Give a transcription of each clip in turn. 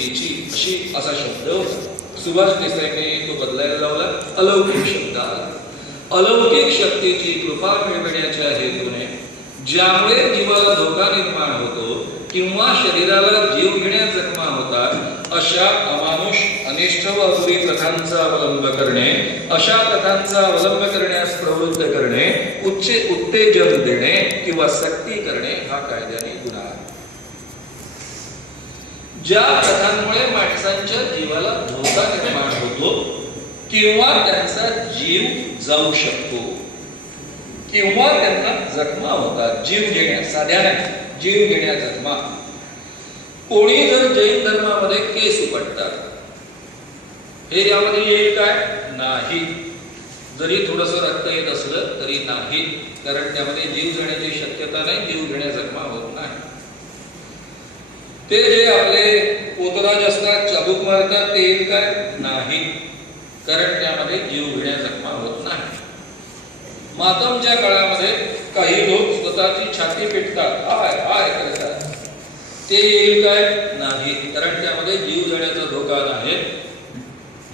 अशी असा शब्द होता. सुभाष देसाईंनी तो बदलायला लावला, अलौकिक शब्द आला. अलौकिक शक्तीची कृपा मिळवण्याच्या हेतूने ज्यामुळे जीवाला धोका निर्माण होतो किंवा शरीराला जीव घेण्या जखमा होतात अशा अमानुष अनिष्ट व अपुरी प्रथांचा अवलंब करणे, अशा प्रथांचा अवलंब करण्यास प्रवृत्त करणे, उत्तेजन देणे किंवा सक्ती करणे हा कायद्याने गुन्हा आहे. ज्या प्रथांमुळे माणसांच्या जीवाला धोका निर्माण होतो किंवा त्यांचा जीव जाऊ शकतो किंवा त्यांना जखमा होतात, जीव घेण्या साध्या नाही, जीव घेण्या जखमा. कोणी जर जैन धर्मामध्ये केस उपटतात हे यामध्ये येईल काय? नाही. जरी थोडस रक्त येत असलं तरी नाही, कारण त्यामध्ये जीव जाण्याची शक्यता नाही, जीव घेण्या जखमा होत नाही. ते जे आपले पोतराज असतात, चाबूक मारतात, ते येईल काय? नाही, कारण त्यामध्ये जीव घेण्या जखमा होत नाही. मातमच्या काळामध्ये काही लोक स्वतःची छाती पेटतात, हाय हाय करतात, ते येईल काय? नाही, कारण त्यामध्ये जीव जाण्याचा धोका नाही,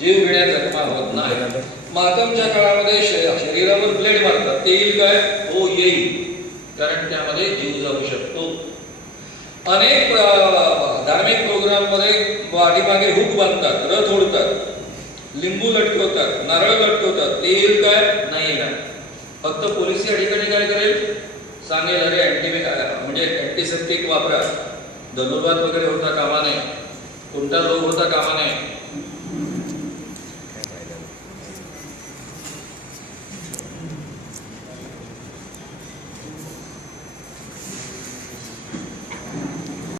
जीव घेण्या जखमा होत नाही. मातमच्या काळामध्ये शरीरावर ब्लेड मारतात, ते येईल काय? हो, येईल, कारण त्यामध्ये जीव जाऊ शकतो. अनेक धार्मिक प्रोग्राम मध्ये पाठीमागे हुक बांधतात, रथ ओढतात, लिंबू लटकवतात, नारळ लटकवतात, ते येईल काय? नाही येणार. फक्त पोलीस या ठिकाणी काय करेल? सांगेल, अरे म्हणजे अँटीसेप्टिक वापरा, धनुर्वात वगैरे होता कामा नये, कोणता रोग होता कामा नये,